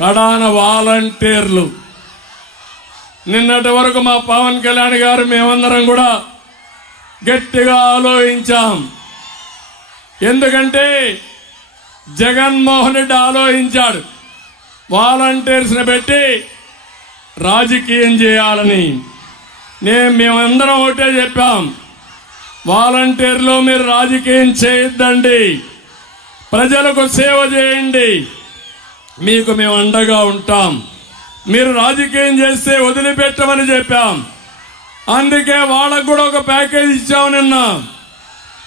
కడాన వాలంటీర్లు. నిన్నటి వరకు మా పవన్ కళ్యాణ్ గారు మేమందరం కూడా గట్టిగా ఆలోచించాం. ఎందుకంటే జగన్మోహన్ రెడ్డి ఆలోచించాడు వాలంటీర్స్ని పెట్టి రాజకీయం చేయాలని. మేమందరం ఒకటే చెప్పాం, వాలంటీర్లు మీరు రాజకీయం చేయొద్దండి, ప్రజలకు సేవ చేయండి, మీకు మేము అండగా ఉంటాం, మీరు రాజకీయం చేస్తే వదిలిపెట్టమని చెప్పాం. అందుకే వాళ్ళకు కూడా ఒక ప్యాకేజ్ ఇచ్చాము. నిన్న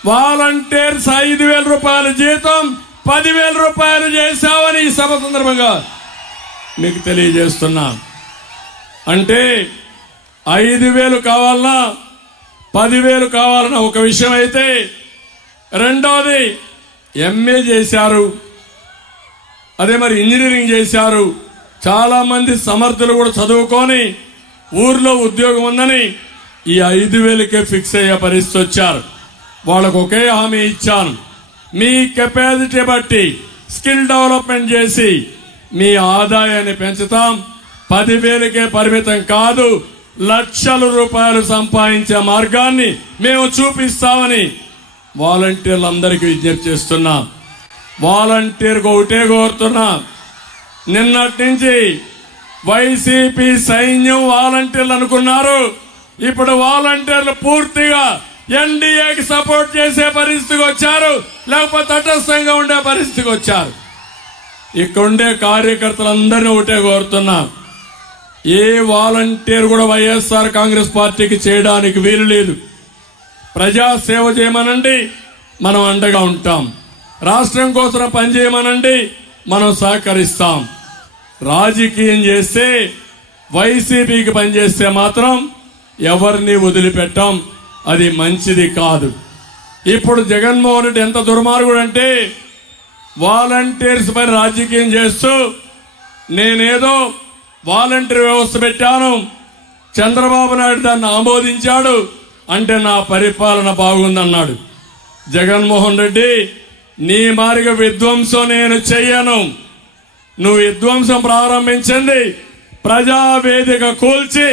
వాలంటీర్స్ 5,000 రూపాయల జీతం 10,000 రూపాయలు చేశామని ఈ సభ సందర్భంగా మీకు తెలియజేస్తున్నా. అంటే 5,000 కావాలన్నా 10,000 కావాలన్నా ఒక విషయం అయితే, రెండోది ఎంఏ చేశారు, అదే మరి ఇంజనీరింగ్ చేశారు, చాలా మంది సమర్థులు కూడా చదువుకొని ఊర్లో ఉద్యోగం ఉందని ఈ 5,000కే ఫిక్స్ అయ్యే పరిస్థితి వచ్చారు. వాళ్ళకు ఒకే హామీ ఇచ్చాను, మీ కెపాసిటీ బట్టి స్కిల్ డెవలప్మెంట్ చేసి మీ ఆదాయాన్ని పెంచుతాం, 10,000కే పరిమితం కాదు, లక్షల రూపాయలు సంపాదించే మార్గాన్ని మేము చూపిస్తామని వాలంటీర్లందరికీ విజ్ఞప్తి చేస్తున్నాం. వాలంటీర్కు ఒకటే కోరుతున్నా, నిన్నటి నుంచి వైసీపీ సైన్యం వాలంటీర్లు అనుకున్నారు, ఇప్పుడు వాలంటీర్లు పూర్తిగా ఎన్డీఏకి సపోర్ట్ చేసే పరిస్థితికి వచ్చారు, లేకపోతే తటస్థంగా ఉండే పరిస్థితికి వచ్చారు. ఇక్కడుండే కార్యకర్తలందరినీ ఒకటే కోరుతున్నా, ఏ వాలంటీర్ కూడా వైఎస్ఆర్ కాంగ్రెస్ పార్టీకి చేయడానికి వీలు లేదు. ప్రజా సేవ చేయమనండి, మనం అండగా ఉంటాం. రాష్ట్రం కోసం పనిచేయమనండి, మనం సహకరిస్తాం. రాజకీయం చేస్తే, వైసీపీకి పనిచేస్తే మాత్రం ఎవరిని వదిలిపెట్టాం, అది మంచిది కాదు. ఇప్పుడు జగన్మోహన్ రెడ్డి ఎంత దుర్మార్గుడు అంటే, వాలంటీర్స్ పై రాజకీయం చేస్తూ నేనేదో వాలంటీర్ వ్యవస్థ పెట్టాను, చంద్రబాబు నాయుడు దాన్ని ఆమోదించాడు అంటే నా పరిపాలన బాగుందన్నాడు. జగన్మోహన్ రెడ్డి, నీ మారిగా విధ్వంసం నేను చెయ్యను. నువ్వు విధ్వంసం ప్రారంభించింది ప్రజావేదిక కూల్చి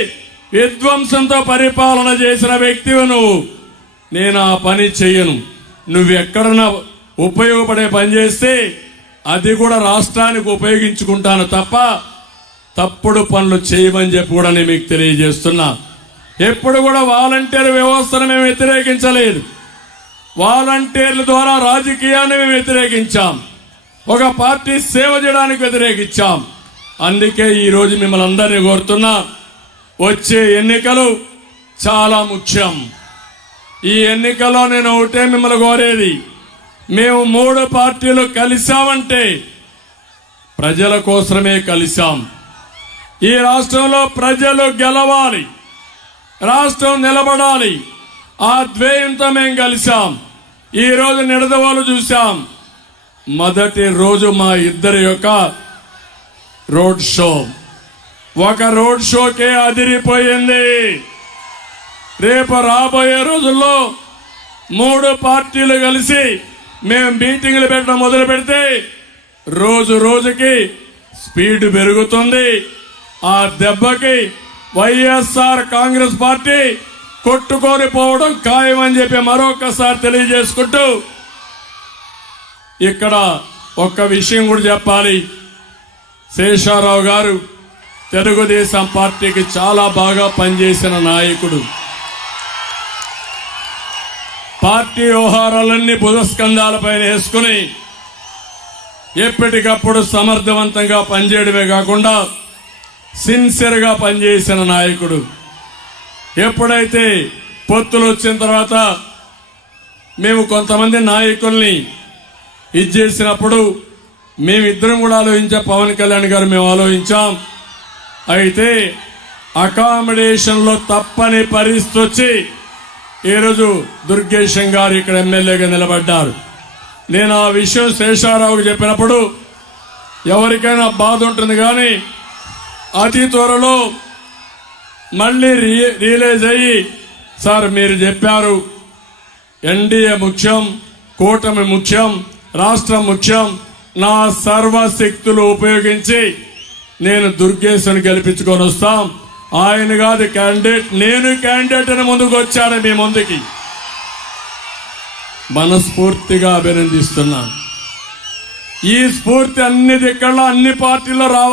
విధ్వంసంతో పరిపాలన చేసిన వ్యక్తివి నువ్వు. నేను ఆ పని చెయ్యను. నువ్వెక్కడన్నా ఉపయోగపడే పని చేస్తే అది కూడా రాష్ట్రానికి ఉపయోగించుకుంటాను తప్ప తప్పుడు పనులు చేయమని చెప్పి కూడా నేను మీకు తెలియజేస్తున్నా. ఎప్పుడు కూడా వాలంటీర్ వ్యవస్థను మేము వ్యతిరేకించలేదు. వాలంటీర్ల ద్వారా రాజకీయాన్ని మేము వ్యతిరేకించాం, ఒక పార్టీ సేవ చేయడానికి వ్యతిరేకించాం. అందుకే ఈ రోజు మిమ్మల్ని అందరినీ కోరుతున్నా, వచ్చే ఎన్నికలు చాలా ముఖ్యం. ఈ ఎన్నికల్లో నేను ఒకటే మిమ్మల్ని కోరేది, మేము 3 పార్టీలు కలిశామంటే ప్రజల కోసమే కలిశాం. ఈ రాష్ట్రంలో ప్రజలు గెలవాలి, రాష్ట్రం నిలబడాలి, ఆ ధ్యేయంతో మేము కలిశాం. ఈ రోజు నిడదవోలు చూశాం. మొదటి రోజు మా ఇద్దరి యొక్క రోడ్ షో, ఒక రోడ్ షోకే అదిరిపోయింది. రేపు రాబోయే రోజుల్లో 3 పార్టీలు కలిసి మేము మీటింగ్లు పెట్టడం మొదలు పెడితే రోజు రోజుకి స్పీడ్ పెరుగుతుంది. ఆ దెబ్బకి వైఎస్ఆర్ కాంగ్రెస్ పార్టీ కొట్టుకొని పోవడం ఖాయమని చెప్పి మరొకసారి తెలియజేసుకుంటూ, ఇక్కడ ఒక్క విషయం కూడా చెప్పాలి. శేషారావు గారు తెలుగుదేశం పార్టీకి చాలా బాగా పనిచేసిన నాయకుడు. పార్టీ వ్యవహారాలన్నీ భుజస్కంధాలపైన వేసుకుని ఎప్పటికప్పుడు సమర్థవంతంగా పనిచేయడమే కాకుండా సిన్సియర్ గా పనిచేసిన నాయకుడు. ఎప్పుడైతే పొత్తులు వచ్చిన తర్వాత మేము కొంతమంది నాయకుల్ని ఇచ్చేసినప్పుడు మేమిద్దరం కూడా ఆలోచించాం, పవన్ కళ్యాణ్ గారు మేము ఆలోచించాం. అయితే అకామిడేషన్ లో తప్పని పరిస్థితి వచ్చి ఈరోజు దుర్గేశం గారు ఇక్కడ ఎమ్మెల్యేగా నిలబడ్డారు. నేను ఆ విషయం శేషారావుకు చెప్పినప్పుడు ఎవరికైనా బాధ ఉంటుంది, కానీ అతి త్వరలో మళ్ళీ రియలైజ్ అయ్యి, సార్ మీరు చెప్పారు ఎన్డీఏ ముఖ్యం, కూటమి ముఖ్యం, రాష్ట్రం ముఖ్యం, నా సర్వశక్తులు ఉపయోగించి నేను దుర్గేశను గెలిపించుకొని వస్తాం. ఆయన కాదు క్యాండిడేట్, నేను క్యాండిడేట్ అని ముందుకు వచ్చాను మీ ముందుకి. మనస్ఫూర్తిగా అభినందిస్తున్నాను. ఈ స్ఫూర్తి అన్ని దిక్కల్లో అన్ని పార్టీల్లో రావాలి.